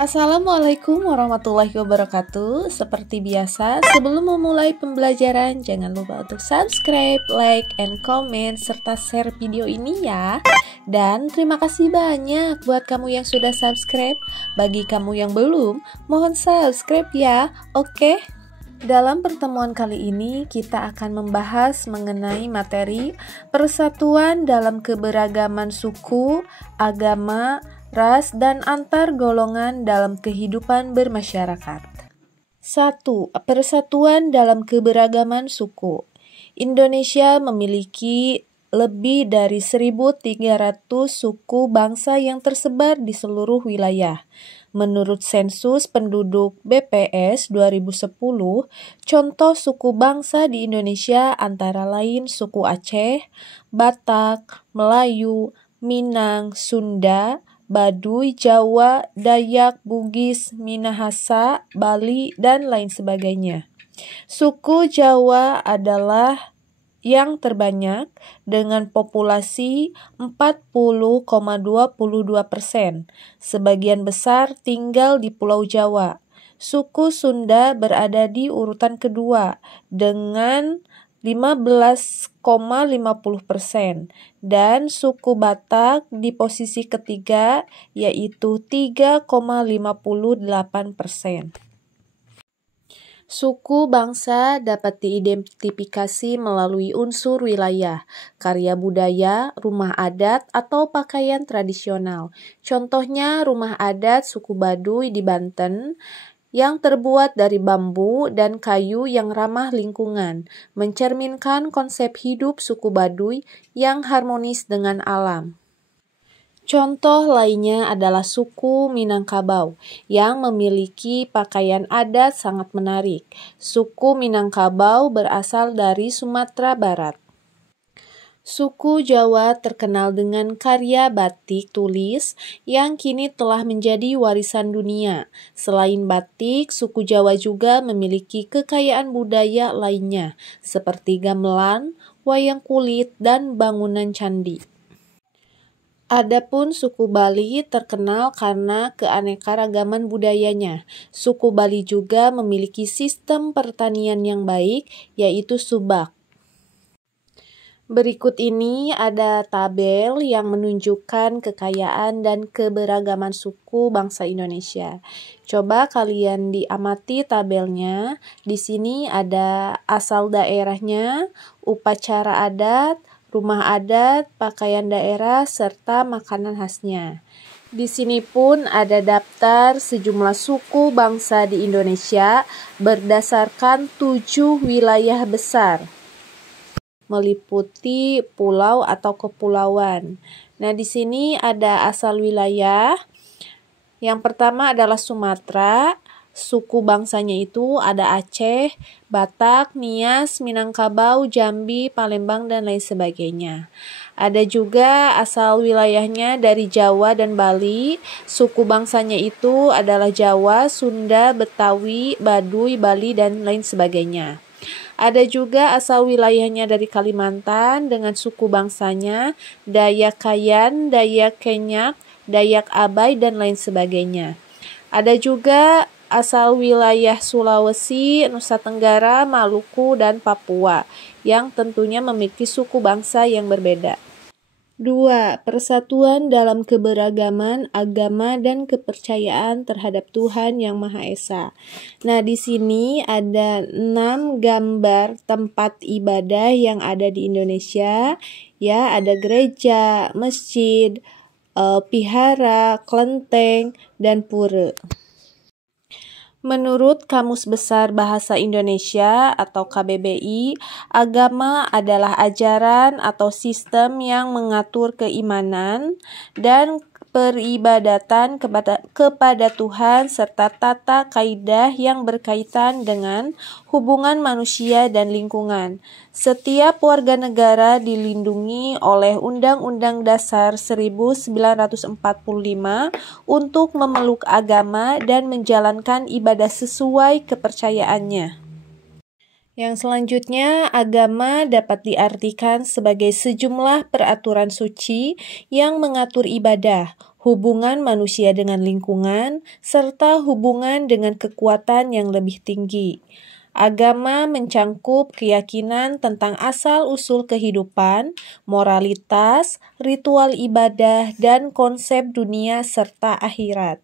Assalamualaikum warahmatullahi wabarakatuh. Seperti biasa, sebelum memulai pembelajaran, jangan lupa untuk subscribe, like, and comment, serta share video ini ya. Dan terima kasih banyak buat kamu yang sudah subscribe. Bagi kamu yang belum, mohon subscribe ya, oke? Dalam pertemuan kali ini, kita akan membahas mengenai materi persatuan dalam keberagaman suku, agama, ras, dan antar golongan dalam kehidupan bermasyarakat. 1. Persatuan dalam keberagaman suku. Indonesia memiliki lebih dari 1.300 suku bangsa yang tersebar di seluruh wilayah. Menurut sensus penduduk BPS 2010, contoh suku bangsa di Indonesia antara lain suku Aceh, Batak, Melayu, Minang, Sunda, Baduy, Jawa, Dayak, Bugis, Minahasa, Bali, dan lain sebagainya. Suku Jawa adalah yang terbanyak dengan populasi 40,22%. Sebagian besar tinggal di Pulau Jawa. Suku Sunda berada di urutan kedua dengan 15,50% dan suku Batak di posisi ketiga yaitu 3,58%. Suku bangsa dapat diidentifikasi melalui unsur wilayah, karya budaya, rumah adat, atau pakaian tradisional. Contohnya rumah adat suku Baduy di Banten yang terbuat dari bambu dan kayu yang ramah lingkungan, mencerminkan konsep hidup suku Baduy yang harmonis dengan alam. Contoh lainnya adalah suku Minangkabau yang memiliki pakaian adat sangat menarik. Suku Minangkabau berasal dari Sumatera Barat. Suku Jawa terkenal dengan karya batik tulis yang kini telah menjadi warisan dunia. Selain batik, suku Jawa juga memiliki kekayaan budaya lainnya seperti gamelan, wayang kulit, dan bangunan candi. Adapun suku Bali terkenal karena keanekaragaman budayanya. Suku Bali juga memiliki sistem pertanian yang baik, yaitu subak. Berikut ini ada tabel yang menunjukkan kekayaan dan keberagaman suku bangsa Indonesia. Coba kalian diamati tabelnya. Di sini ada asal daerahnya, upacara adat, rumah adat, pakaian daerah, serta makanan khasnya. Di sini pun ada daftar sejumlah suku bangsa di Indonesia berdasarkan 7 wilayah besar, meliputi pulau atau kepulauan. Nah, di sini ada asal wilayah. Yang pertama adalah Sumatera. Suku bangsanya itu ada Aceh, Batak, Nias, Minangkabau, Jambi, Palembang, dan lain sebagainya. Ada juga asal wilayahnya dari Jawa dan Bali. Suku bangsanya itu adalah Jawa, Sunda, Betawi, Baduy, Bali, dan lain sebagainya. Ada juga asal wilayahnya dari Kalimantan dengan suku bangsanya Dayak Kayan, Dayak Kenyak, Dayak Abai, dan lain sebagainya. Ada juga asal wilayah Sulawesi, Nusa Tenggara, Maluku, dan Papua yang tentunya memiliki suku bangsa yang berbeda. 2. Persatuan dalam keberagaman agama dan kepercayaan terhadap Tuhan Yang Maha Esa. Nah, di sini ada 6 gambar tempat ibadah yang ada di Indonesia. Ya, ada gereja, masjid, vihara, kelenteng, dan pura. Menurut Kamus Besar Bahasa Indonesia atau KBBI, agama adalah ajaran atau sistem yang mengatur keimanan dan peribadatan kepada Tuhan serta tata kaidah yang berkaitan dengan hubungan manusia dan lingkungan. Setiap warga negara dilindungi oleh Undang-Undang Dasar 1945 untuk memeluk agama dan menjalankan ibadah sesuai kepercayaannya. Yang selanjutnya, agama dapat diartikan sebagai sejumlah peraturan suci yang mengatur ibadah, hubungan manusia dengan lingkungan, serta hubungan dengan kekuatan yang lebih tinggi. Agama mencangkup keyakinan tentang asal-usul kehidupan, moralitas, ritual ibadah, dan konsep dunia serta akhirat.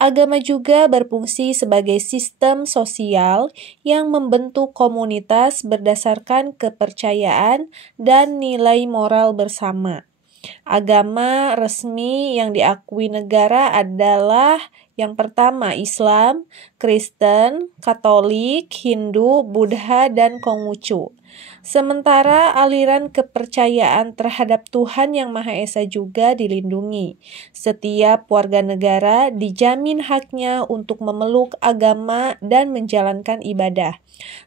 Agama juga berfungsi sebagai sistem sosial yang membentuk komunitas berdasarkan kepercayaan dan nilai moral bersama. Agama resmi yang diakui negara adalah yang pertama Islam, Kristen, Katolik, Hindu, Buddha, dan Konghucu. Sementara aliran kepercayaan terhadap Tuhan Yang Maha Esa juga dilindungi. Setiap warga negara dijamin haknya untuk memeluk agama dan menjalankan ibadah,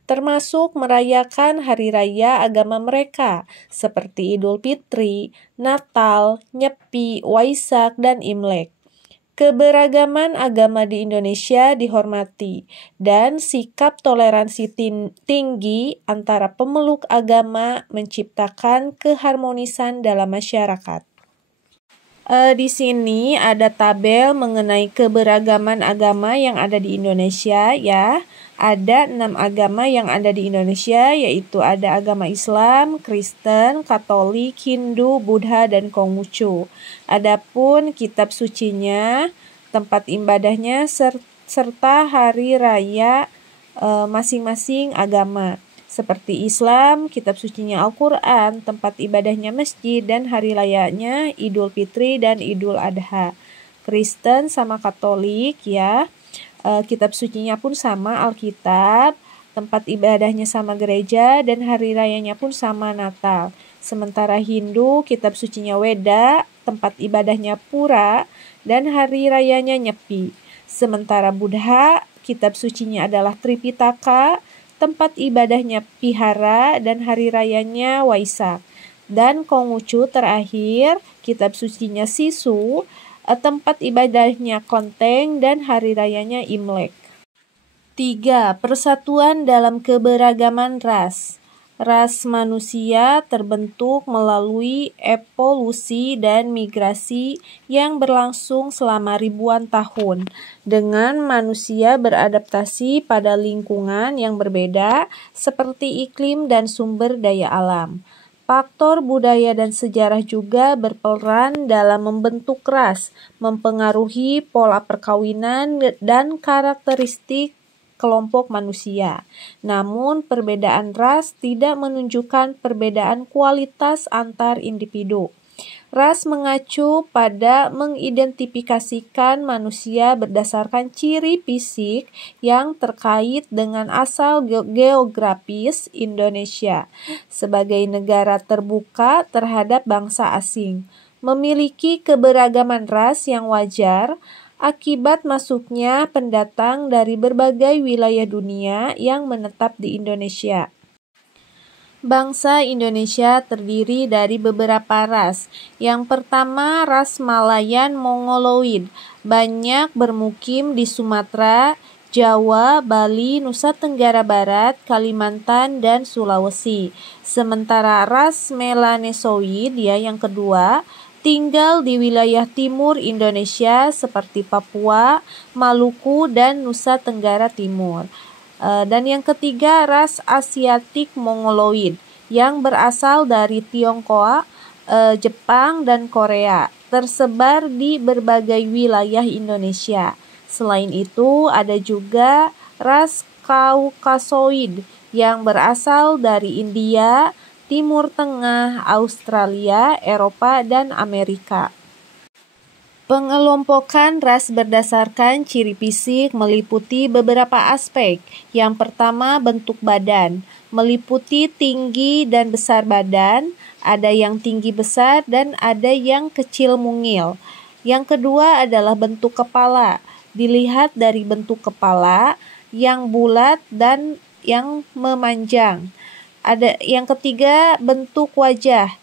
termasuk merayakan hari raya agama mereka seperti Idul Fitri, Natal, Nyepi, Waisak, dan Imlek. Keberagaman agama di Indonesia dihormati dan sikap toleransi tinggi antara pemeluk agama menciptakan keharmonisan dalam masyarakat. Di sini ada tabel mengenai keberagaman agama yang ada di Indonesia ya. Ada 6 agama yang ada di Indonesia, yaitu ada agama Islam, Kristen, Katolik, Hindu, Buddha, dan Konghucu. Adapun kitab sucinya, tempat ibadahnya, serta hari raya masing-masing agama. Seperti Islam, kitab sucinya Al-Quran, tempat ibadahnya masjid, dan hari rayanya Idul Fitri dan Idul Adha. Kristen sama Katolik ya, kitab sucinya pun sama Alkitab, tempat ibadahnya sama gereja, dan hari rayanya pun sama Natal. Sementara Hindu, kitab sucinya Weda, tempat ibadahnya Pura, dan hari rayanya Nyepi. Sementara Buddha, kitab sucinya adalah Tripitaka, tempat ibadahnya Vihara, dan hari rayanya Waisak. Dan Konghucu terakhir, kitab sucinya Sisu, tempat ibadahnya Klonteng, dan hari rayanya Imlek. 3. Persatuan dalam keberagaman ras. Ras manusia terbentuk melalui evolusi dan migrasi yang berlangsung selama ribuan tahun, dengan manusia beradaptasi pada lingkungan yang berbeda seperti iklim dan sumber daya alam. Faktor budaya dan sejarah juga berperan dalam membentuk ras, mempengaruhi pola perkawinan dan karakteristik kelompok manusia. Namun, perbedaan ras tidak menunjukkan perbedaan kualitas antar individu. Ras mengacu pada mengidentifikasikan manusia berdasarkan ciri fisik yang terkait dengan asal geografis Indonesia sebagai negara terbuka terhadap bangsa asing, memiliki keberagaman ras yang wajar akibat masuknya pendatang dari berbagai wilayah dunia yang menetap di Indonesia. Bangsa Indonesia terdiri dari beberapa ras. Yang pertama, ras Malayan Mongoloid, banyak bermukim di Sumatera, Jawa, Bali, Nusa Tenggara Barat, Kalimantan, dan Sulawesi. Sementara ras Melanesoid yang kedua, tinggal di wilayah timur Indonesia seperti Papua, Maluku, dan Nusa Tenggara Timur. Dan yang ketiga, ras Asiatik Mongoloid yang berasal dari Tiongkok, Jepang, dan Korea, tersebar di berbagai wilayah Indonesia. Selain itu, ada juga ras Kaukasoid yang berasal dari India, Timur Tengah, Australia, Eropa, dan Amerika. Pengelompokan ras berdasarkan ciri fisik meliputi beberapa aspek. Yang pertama, bentuk badan, meliputi tinggi dan besar badan, ada yang tinggi besar dan ada yang kecil mungil. Yang kedua adalah bentuk kepala, dilihat dari bentuk kepala yang bulat dan yang memanjang. Ada yang ketiga, bentuk wajah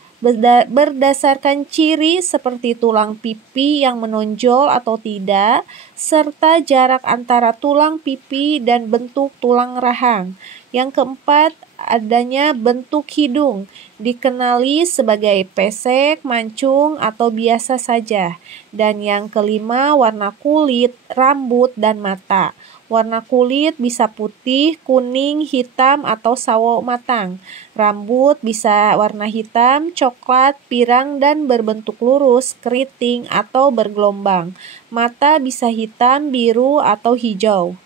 berdasarkan ciri seperti tulang pipi yang menonjol atau tidak, serta jarak antara tulang pipi dan bentuk tulang rahang. Yang keempat, adanya bentuk hidung, dikenali sebagai pesek, mancung, atau biasa saja. Dan yang kelima, warna kulit, rambut, dan mata. Warna kulit bisa putih, kuning, hitam, atau sawo matang. Rambut bisa warna hitam, coklat, pirang, dan berbentuk lurus, keriting, atau bergelombang. Mata bisa hitam, biru, atau hijau.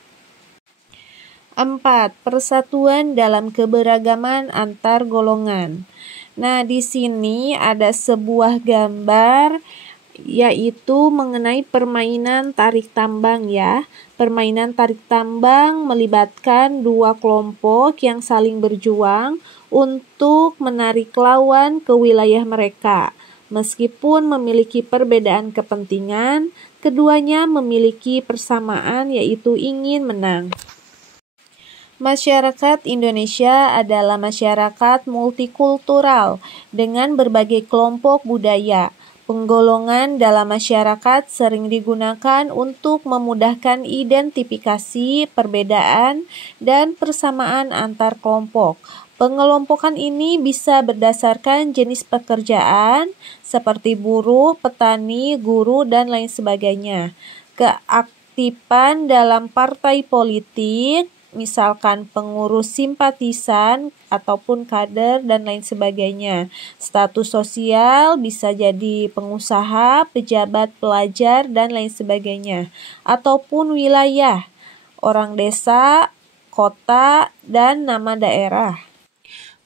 4. Persatuan dalam keberagaman antar golongan. Nah, di sini ada sebuah gambar yaitu mengenai permainan tarik tambang ya. Permainan tarik tambang melibatkan dua kelompok yang saling berjuang untuk menarik lawan ke wilayah mereka. Meskipun memiliki perbedaan kepentingan, keduanya memiliki persamaan yaitu ingin menang. Masyarakat Indonesia adalah masyarakat multikultural dengan berbagai kelompok budaya. Penggolongan dalam masyarakat sering digunakan untuk memudahkan identifikasi perbedaan dan persamaan antar kelompok. Pengelompokan ini bisa berdasarkan jenis pekerjaan seperti buruh, petani, guru, dan lain sebagainya. Keaktifan dalam partai politik, misalkan pengurus simpatisan ataupun kader dan lain sebagainya. Status sosial bisa jadi pengusaha, pejabat, pelajar, dan lain sebagainya. Ataupun wilayah, orang desa, kota, dan nama daerah.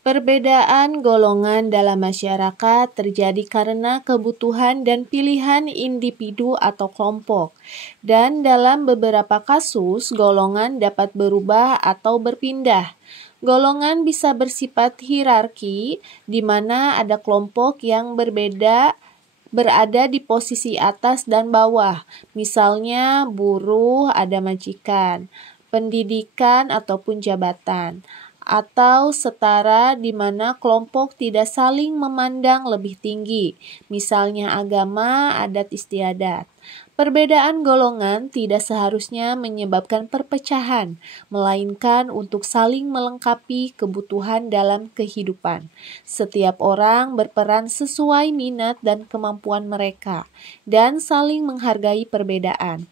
Perbedaan golongan dalam masyarakat terjadi karena kebutuhan dan pilihan individu atau kelompok. Dan dalam beberapa kasus, golongan dapat berubah atau berpindah. Golongan bisa bersifat hierarki, di mana ada kelompok yang berbeda berada di posisi atas dan bawah. Misalnya buruh ada majikan, pendidikan ataupun jabatan, atau setara di mana kelompok tidak saling memandang lebih tinggi, misalnya agama, adat istiadat. Perbedaan golongan tidak seharusnya menyebabkan perpecahan, melainkan untuk saling melengkapi kebutuhan dalam kehidupan. Setiap orang berperan sesuai minat dan kemampuan mereka, dan saling menghargai perbedaan.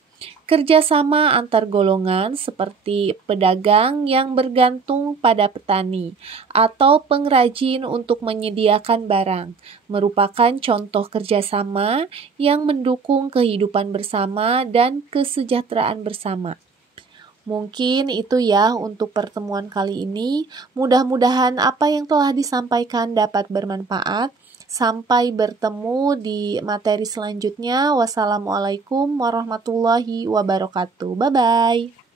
Kerjasama antar golongan seperti pedagang yang bergantung pada petani atau pengrajin untuk menyediakan barang merupakan contoh kerjasama yang mendukung kehidupan bersama dan kesejahteraan bersama. Mungkin itu ya untuk pertemuan kali ini. Mudah-mudahan apa yang telah disampaikan dapat bermanfaat. Sampai bertemu di materi selanjutnya. Wassalamualaikum warahmatullahi wabarakatuh. Bye-bye.